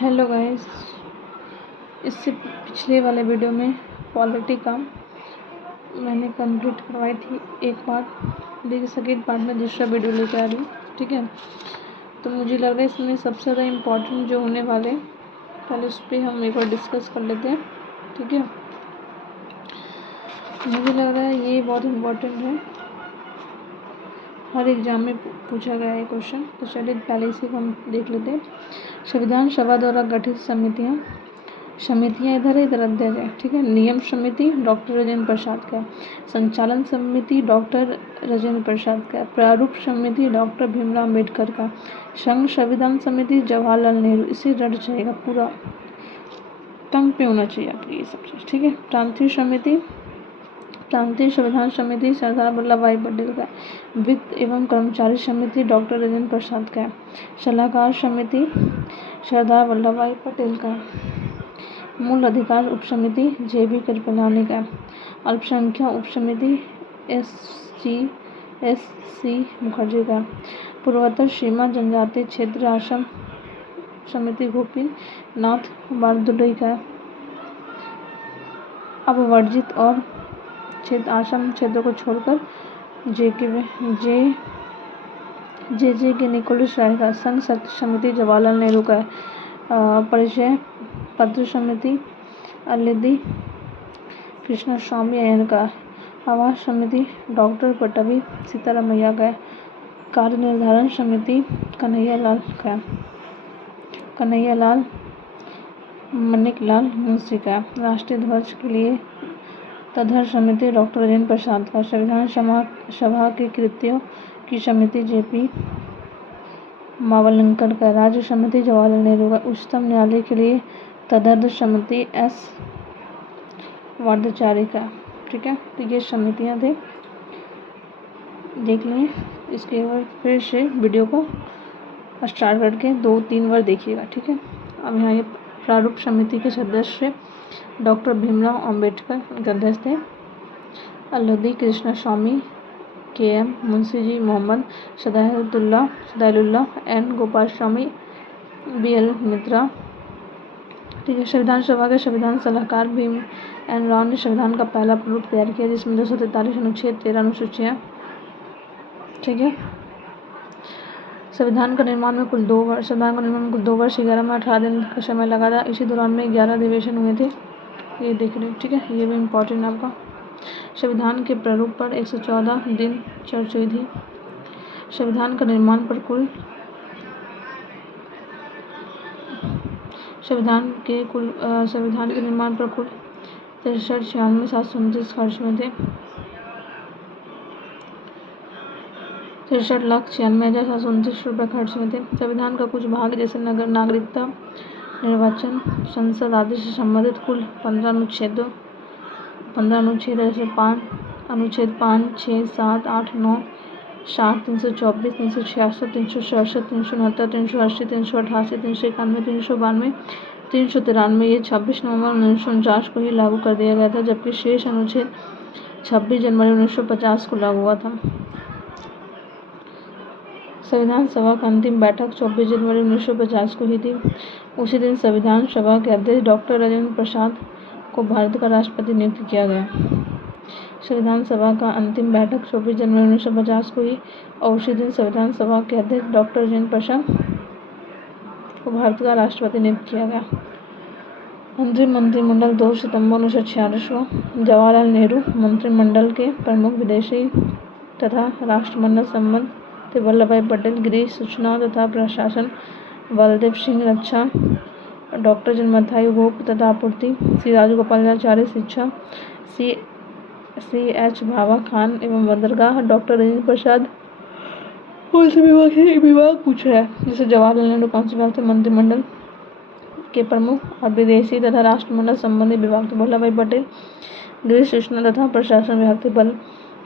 Hello guys, इससे पिछले वाले वीडियो में पॉलिटी का मैंने कंप्लीट करवाई थी एक पार्ट। देखिए सेकेंड पार्ट में दूसरा वीडियो लेके आ रही हूँ, ठीक है। तो मुझे लग रहा है इसमें सबसे ज़्यादा इम्पोर्टेंट जो होने वाले, पहले उस पर हम एक बार डिस्कस कर लेते हैं, ठीक है। मुझे लग रहा है ये बहुत इम्पोर्टेंट है, हर एग्जाम में पूछा गया है क्वेश्चन। तो चलिए पहले इसी को हम देख लेते हैं। संविधान सभा द्वारा गठित समितियाँ इधर अध्याय है, ठीक है। नियम समिति डॉक्टर राजेंद्र प्रसाद का, संचालन समिति डॉक्टर राजेंद्र प्रसाद का, प्रारूप समिति डॉक्टर भीमराव अम्बेडकर का, संघ संविधान समिति जवाहरलाल नेहरू। इसे रट जाएगा पूरा, टंग पे होना चाहिए आपकी ये सब चीज़, ठीक है। प्रांतीय संविधान समिति सरदार वल्लभ भाई पटेल का, वित्त एवं कर्मचारी समिति डॉक्टर राजेंद्र प्रसाद का, सलाहकार समिति सरदार वल्लभ भाई पटेल का, मूल अधिकार उप समिति JB कृपलानी का, अल्पसंख्यक उप समिति SC मुखर्जी का, पूर्वोत्तर सीमा जनजातीय क्षेत्र आश्रम समिति गोपीनाथ बारदुलई का, अपवर्जित और क्षेत्र आश्रम क्षेत्र को छोड़कर जे के निकोलस राय का, संघ समिति जवाहरलाल नेहरू का, परिचय पत्र समिति अल्लदी कृष्णस्वामी अय्यर का, आवास समिति डॉक्टर पट्टभी सीतारामैया का, कार्य निर्धारण समिति कन्हैयालाल माणिकलाल मुंशी का, राष्ट्रीय ध्वज के लिए तदहर समिति डॉक्टर राजेंद्र प्रसाद का, संविधान सभा के कृत्यों की समिति JP मावलंकर का, राज्य समिति जवाहरलाल नेहरू का, उच्चतम न्यायालय के लिए तदर्थ समिति S वार्दाचारी का, ठीक है। तो ये समितियाँ थे, देख लें। इसके बाद फिर से वीडियो को स्टार्ट करके 2-3 बार देखिएगा, ठीक है। अब यहाँ ये प्रारूप समिति के सदस्य डॉक्टर भीमराव अम्बेडकर के अध्यक्ष थे, अल्लदी Krishnaswamy, KM Munshi ji, Mohammad सदाइलुल्लाह N Gopalaswamy, BL मित्रा, ठीक है। संविधान सभा के संविधान सलाहकार भीम N राव ने संविधान का पहला प्रारूप तैयार किया, जिसमें 243 अनुच्छेद 13 अनुसूचियाँ, ठीक है। संविधान का निर्माण में कुल 2 वर्ष 11 में 18 दिन का समय लगा था। इसी दौरान में 11 अधिवेशन हुए थे, ये देख रहे हैं, ठीक है। ये भी इम्पोर्टेंट है आपका। संविधान के प्रारूप पर 114 दिन चर्चा हुई थी। संविधान के निर्माण पर कुल 63,96,729 खर्च हुए थे। 63,96,729 रुपये खर्च हुए थे। संविधान का कुछ भाग जैसे नागरिकता, निर्वाचन, संसद आदि से संबंधित कुल 15 अनुच्छेद जैसे अनुच्छेद 5, 6, 7, 8, 9, 60, 324, 366, 367, 369, 380, 388, 391, 392, 393 ये 26 नवंबर 1949 को ही लागू कर दिया गया था, जबकि शेष अनुच्छेद 26 जनवरी 1950 को लागू हुआ था। संविधान सभा की अंतिम बैठक 24 जनवरी 1950 को ही थी। उसी दिन संविधान सभा के अध्यक्ष डॉक्टर राजेंद्र प्रसाद को भारत का राष्ट्रपति नियुक्त किया गया। संविधान सभा का अंतिम बैठक 24 जनवरी 1950 को ही, और उसी दिन संविधान सभा के अध्यक्ष डॉक्टर राजेंद्र प्रसाद को भारत का राष्ट्रपति नियुक्त किया गया। अंतरिम मंत्रिमंडल 2 सितंबर 1946 को। जवाहरलाल नेहरू मंत्रिमंडल के प्रमुख, विदेशी तथा राष्ट्रमंडल संबंध थे वल्लभ भाई पटेल, गृह, सूचना तथा प्रशासन बलदेव सिंह, रक्षा डॉक्टर जन्मथाई, उपभोग तथा आपूर्ति श्री राजगोपालाचारी, शिक्षा CH भाभा खान एवं बंदरगाह डॉक्टर राजेंद्र प्रसाद। विभाग पूछ रहा है, जैसे जवाहरलाल नेहरू कौन से विभाग थे मंत्रिमंडल के प्रमुख, और विदेशी तथा राष्ट्रमंडल संबंधी विभाग थे वल्लभ भाई पटेल, गृह, सूचना तथा प्रशासन विभाग थे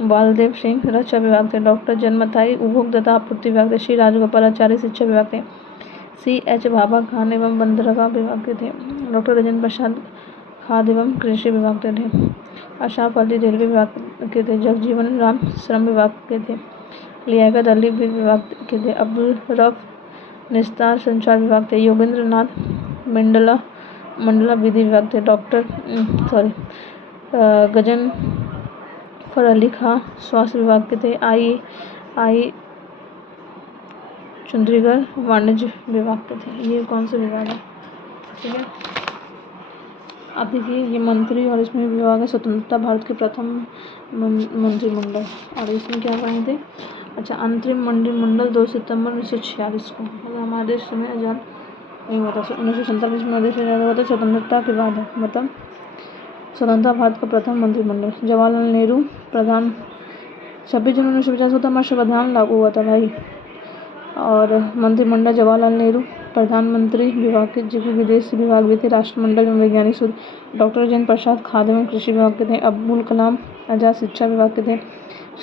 बालदेव सिंह, रक्षा विभाग थे डॉक्टर जन्मथाई, उपभोग तथा आपूर्ति विभाग थे श्री राजगोपालाचारी, शिक्षा विभाग थे CH भाभा खान एवं बंदरगाह विभाग के थे डॉक्टर राजेंद्र प्रसाद, खाद्य एवं कृषि विभाग के थे अशराफ अली, रेलवे विभाग के थे जगजीवन राम, श्रम विभाग के थे लियाकत अली, विभाग के थे अब्दुल रफ निस्तार, संचार विभाग थे योगेंद्र नाथ मंडला विधि विभाग थे। गजन फर अली खां स्वास्थ्य विभाग के थे। आई चुंद्रीगढ़ वाणिज्य विभाग के थे। ये कौन से विभाग है, ठीक है। अब देखिए ये मंत्री और इसमें विभाग है स्वतंत्रता भारत के प्रथम मंत्रिमंडल, और इसमें क्या कहे थे, अच्छा अंतरिम मंत्रिमंडल 2 सितंबर 1946 को, मतलब हमारे देश में आज़ाद नहीं हुआ था। 1947 में देश आज़ाद हुआ था, स्वतंत्रता के बाद है, मतलब स्वतंत्रता भारत का प्रथम मंत्रिमंडल। जवाहरलाल नेहरू प्रधान, 26 जनवरी 1950 को तो हमारा संविधान लागू हुआ था भाई। और मंत्रिमंडल जवाहरलाल नेहरू, प्रधानमंत्री विभाग के जो कि विदेश विभाग भी थे। राष्ट्रमंडल एवं वैज्ञानिक सूर्य डॉक्टर राजेंद्र प्रसाद खाद्य एवं कृषि विभाग के थे। अब्दुल कलाम आजाद शिक्षा विभाग के थे।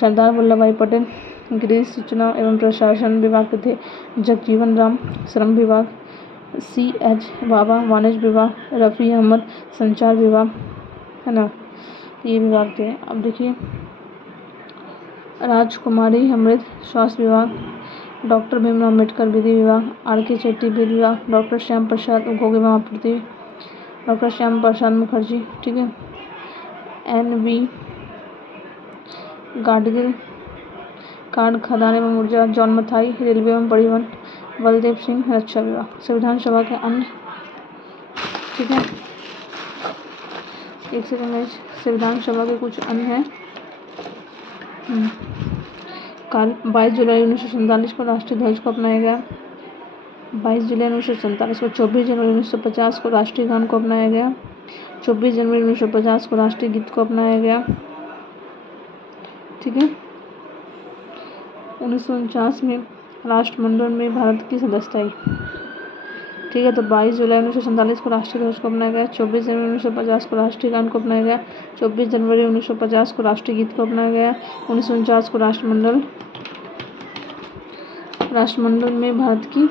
सरदार वल्लभ भाई पटेल गृह सूचना एवं प्रशासन विभाग के थे। जगजीवन राम श्रम विभाग। CH बाबा वाणिज्य विभाग। रफ़ी अहमद संचार विभाग, है ना, ये विभाग थे। अब देखिए राजकुमारी अमृत स्वास्थ्य विभाग। डॉक्टर भीमराव अम्बेडकर विधि विभाग। RK चेट्टी विधि विभाग। डॉक्टर श्याम प्रसाद उपभोग एवं आपूर्ति। डॉक्टर श्याम प्रसाद मुखर्जी, ठीक है। NV गाडगिल कार्ड खदान एवं ऊर्जा। जॉन मथाई रेलवे एवं परिवहन। बलदेव सिंह रक्षा विभाग। संविधान सभा के अन्य, ठीक है, एक सेकंड, संविधान सभा के कुछ अन्य हैं। 22 जुलाई 1947 को राष्ट्रीय ध्वज को अपनाया गया। 22 जुलाई 1947 को। 24 जनवरी 1950 को राष्ट्रीय गान को अपनाया गया। 24 जनवरी 1950 को राष्ट्रीय गीत को अपनाया गया, ठीक है। 1949 में राष्ट्रमंडल में भारत की सदस्यता आई, ठीक है। तो 22 जुलाई 1947 को राष्ट्रीय ध्वज को अपनाया गया। 24 जनवरी 1950 को राष्ट्रीय गान को अपनाया गया। 24 जनवरी 1950 को राष्ट्रीय गीत को अपनाया गया। 1949 को राष्ट्रमंडल में भारत की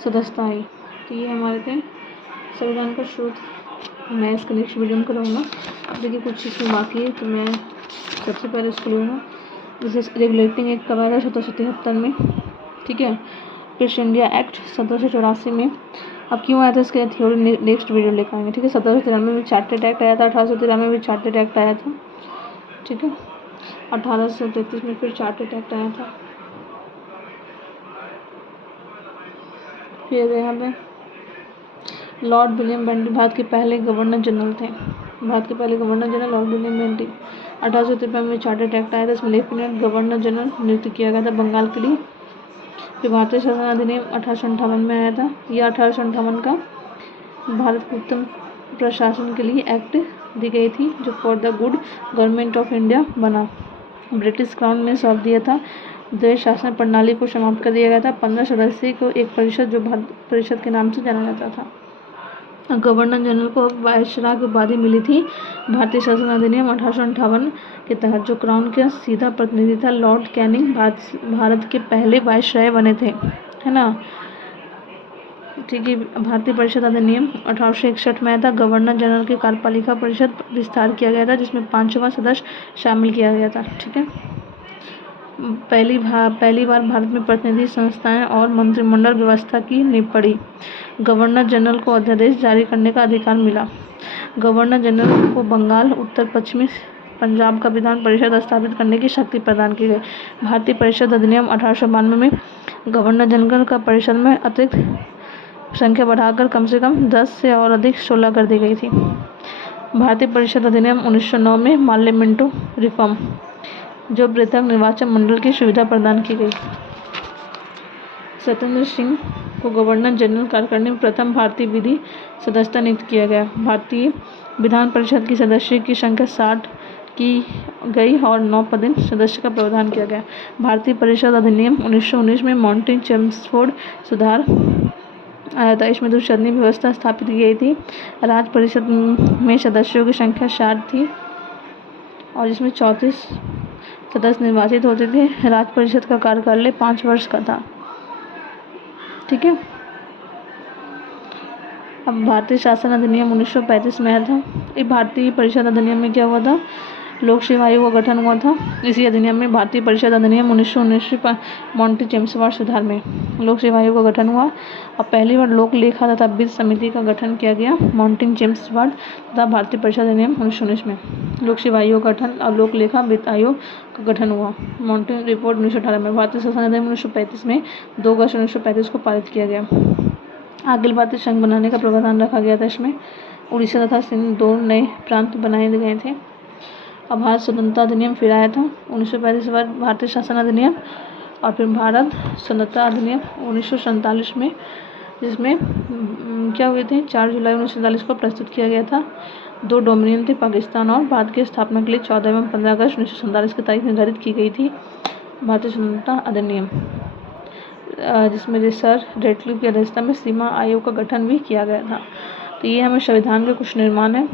सदस्यता आई। तो ये हमारे थे संविधान का स्रोत। मैं इसका नेक्स्ट वीडियो में करूँगा। अब देखिए कुछ इसमें बाकी है, तो मैं सबसे पहले इसको लूँगा। जैसे रेगुलेटिंग एक्ट कब आया था 1773 में, ठीक है। फिर इंडिया एक्ट 1784 में। अब क्यों आया था इसके थ्योरी नेक्स्ट वीडियो लेकर आएंगे, ठीक है। 1793 में चार्टर्ड एक्ट आया था। 1893 में चार्टर्ड एक्ट आया था, ठीक है। 1833 में फिर चार्टर्ड एक्ट आया था। फिर यहाँ पे लॉर्ड विलियम बेंटिक भारत के पहले गवर्नर जनरल थे। भारत के पहले governor general Lord William Bentinck. 1853 में चार्टर्ड एक्ट आया था, इसमें लेफ्टिनेंट गवर्नर जनरल नियुक्त किया गया था बंगाल के लिए। फिर भारतीय शासन अधिनियम 1858 में आया था। यह 1858 का भारत को उत्तम प्रशासन के लिए एक्ट दी गई थी, जो for the good government of India बना। ब्रिटिश क्राउन ने सौंप दिया था। देश शासन प्रणाली को समाप्त कर दिया गया था। 15 सदस्य को एक परिषद, जो भारत परिषद के नाम से जाना जाता था। गवर्नर जनरल को वायसराय की उपाधि मिली थी भारतीय शासन अधिनियम 1858 के तहत, जो क्राउन का सीधा प्रतिनिधि था। लॉर्ड कैनिंग भारत के पहले वायसराय बने थे, है ना, ठीक है। भारतीय परिषद अधिनियम 1861 में आया था। गवर्नर जनरल की कार्यपालिका परिषद विस्तार किया गया था, जिसमें 5वां सदस्य शामिल किया गया था, ठीक है। पहली बार भारत में प्रतिनिधि संस्थाएं और मंत्रिमंडल व्यवस्था की नींव पड़ी। गवर्नर जनरल को अध्यादेश जारी करने का अधिकार मिला। गवर्नर जनरल को बंगाल, उत्तर पश्चिमी पंजाब का विधान परिषद स्थापित करने की शक्ति प्रदान की गई। भारतीय परिषद अधिनियम 1892 में गवर्नर जनरल का परिषद में अतिरिक्त संख्या बढ़ाकर कम से कम 10 से और अधिक 16 कर दी गई थी। भारतीय परिषद अधिनियम 1909 में पार्लियामेंटो रिफॉर्म, जो पृथक निर्वाचन मंडल की सुविधा प्रदान की गई। सत्येंद्र सिंह को गवर्नर जनरल कार्यकारिणी में प्रथम भारतीय विधि सदस्यता नियुक्त किया गया। भारतीय विधान परिषद की सदस्य की संख्या 60 की गई और 9 पदेन सदस्य का प्रावधान किया गया। भारतीय परिषद अधिनियम 1919 में माउंटेन चेम्सफोर्ड सुधार आया था। इसमें द्विसदनीय व्यवस्था स्थापित की गई थी। राज्य परिषद में सदस्यों की संख्या 60 थी और इसमें 34 सदस्य निर्वाचित होते थे। राज्य परिषद का कार्यकाल 5 वर्ष का था, ठीक है। अब भारतीय शासन अधिनियम 1935 में आया था। ये भारतीय परिषद अधिनियम में क्या हुआ था, लोक सेवा आयोग का गठन हुआ था इसी अधिनियम में। भारतीय परिषद अधिनियम 1919 पर मॉन्टी चेम्सफोर्ड सुधार में लोक सेवा आयोग का गठन हुआ। और पहली बार लोक लेखा तथा वित्त समिति का गठन किया गया मॉन्टी चेम्सफोर्ड तथा भारतीय परिषद अधिनियम 1919 में। लोक सेवा आयोग का गठन और लोक लेखा वित्त आयोग का गठन हुआ। मॉन्टी रिपोर्ट 1918 में। भारतीय शासन अधिनियम 1935 में 2 अगस्त 1935 को पारित किया गया। अखिल भारतीय संघ बनाने का प्रावधान रखा गया था इसमें। उड़ीसा तथा सिंध 2 नए प्रांत बनाए गए थे। अब भारत स्वतंत्रता अधिनियम फिर आया था 1935 के बाद भारतीय शासन अधिनियम और फिर भारत स्वतंत्रता अधिनियम 1947 में, जिसमें क्या हुए थे 4 जुलाई 1947 को प्रस्तुत किया गया था। 2 डोमिनियन थे पाकिस्तान और भारत की स्थापना के लिए 14 एवं 15 अगस्त 1947 की तारीख निर्धारित की गई थी। भारतीय स्वतंत्रता अधिनियम जिसमें सर रेटक्लिफ की अध्यक्षता में सीमा आयोग का गठन भी किया गया था। तो ये हमें संविधान के कुछ निर्माण है।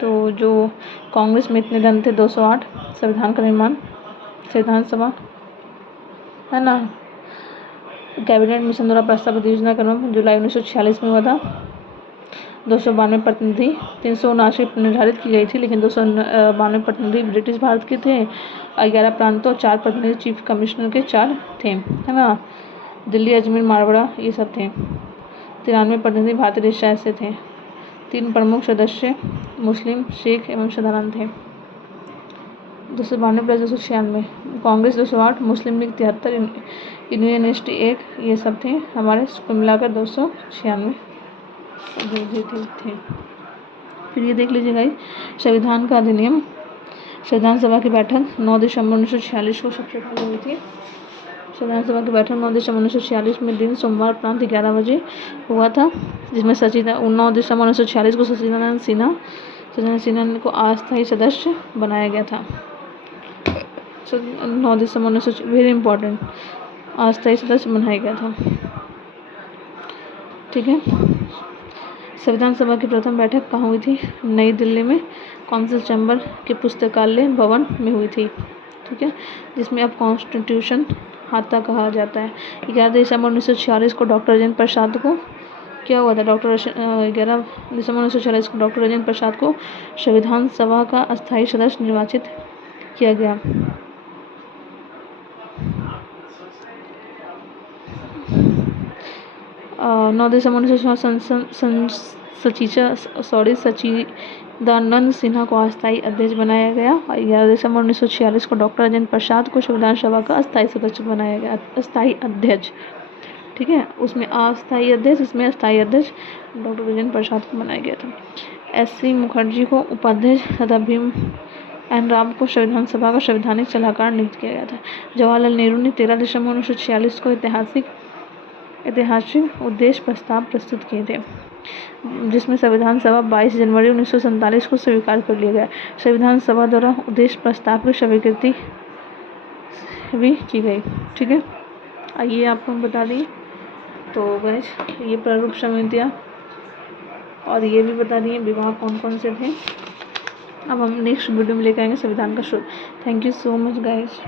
तो जो कांग्रेस में इतने दल थे 208 संविधान का निर्माण, संविधान सभा है ना, कैबिनेट मिशन द्वारा प्रस्तावित योजना का निर्माण जुलाई 1946 में हुआ था। 292 प्रतिनिधि 379 निर्धारित की गई थी, लेकिन 292 प्रतिनिधि ब्रिटिश भारत के थे। 11 प्रांतों और 4 प्रतिनिधि चीफ कमिश्नर के 4 थे, है ना, दिल्ली, अजमेर, मारवाड़ा ये सब थे। 93 प्रतिनिधि भारतीय देश से थे। 3 प्रमुख सदस्य मुस्लिम, सिख एवं साधारण थे। 292 प्लस 296, कांग्रेस 208, मुस्लिम लीग 73, यूनियनिस्ट 1, ये सब थे हमारे, कुल मिलाकर 296 थे। फिर ये देख लीजिएगा गाइस, संविधान का अधिनियम, संविधान सभा की बैठक 9 दिसंबर 1946 को सबसे पहले हुई थी। संविधान सभा की बैठक 9 दिसंबर 1946 में दिन सोमवार प्रांत 11 बजे हुआ था, जिसमें 9 दिसंबर 1946 को सचिदानंद सिन्हा को अस्थायी सदस्य बनाया गया था। 9 दिसंबर 1946 वेरी इंपॉर्टेंट, अस्थायी सदस्य बनाया गया था। ठीक है। संविधान सभा की प्रथम बैठक कहाँ हुई थी? नई दिल्ली में काउंसिल चैम्बर के पुस्तकालय भवन में हुई थी। ठीक है, जिसमें अब कॉन्स्टिट्यूशन हाता कहा जाता है। 11 दिसंबर 1946 को डॉक्टर राजेंद्र प्रसाद को क्या हुआ था? 11 दिसंबर 1946 को डॉक्टर राजेंद्र प्रसाद को संविधान सभा का अस्थायी सदस्य निर्वाचित किया गया। नौ दिसंबर 1946 सचिदानंद सिन्हा को अस्थायी अध्यक्ष बनाया गया। 11 दिसंबर 1946 को डॉक्टर राजेंद्र प्रसाद को संविधान सभा का अस्थायी सदस्य बनाया गया, अस्थायी अध्यक्ष। ठीक है, उसमें अस्थायी अध्यक्ष, इसमें अस्थायी अध्यक्ष डॉक्टर राजेंद्र प्रसाद को बनाया गया था। एस.सी. मुखर्जी को उपाध्यक्ष तथा भीम एन राव को संविधान सभा का संवैधानिक सलाहकार नियुक्त किया गया था। जवाहरलाल नेहरू ने 13 दिसंबर 1946 को ऐतिहासिक उद्देश्य प्रस्ताव प्रस्तुत किए थे, जिसमें संविधान सभा 22 जनवरी 1947 को स्वीकार कर लिया गया। संविधान सभा द्वारा उद्देश्य प्रस्ताव की स्वीकृति भी की गई। ठीक है, आइए आपको हम बता दिए। तो गाइस, ये प्रारूप समितियाँ और ये भी बता दिए विभाग कौन कौन से थे। अब हम नेक्स्ट वीडियो में लेकर आएंगे संविधान का शुरू। Thank you so much guys.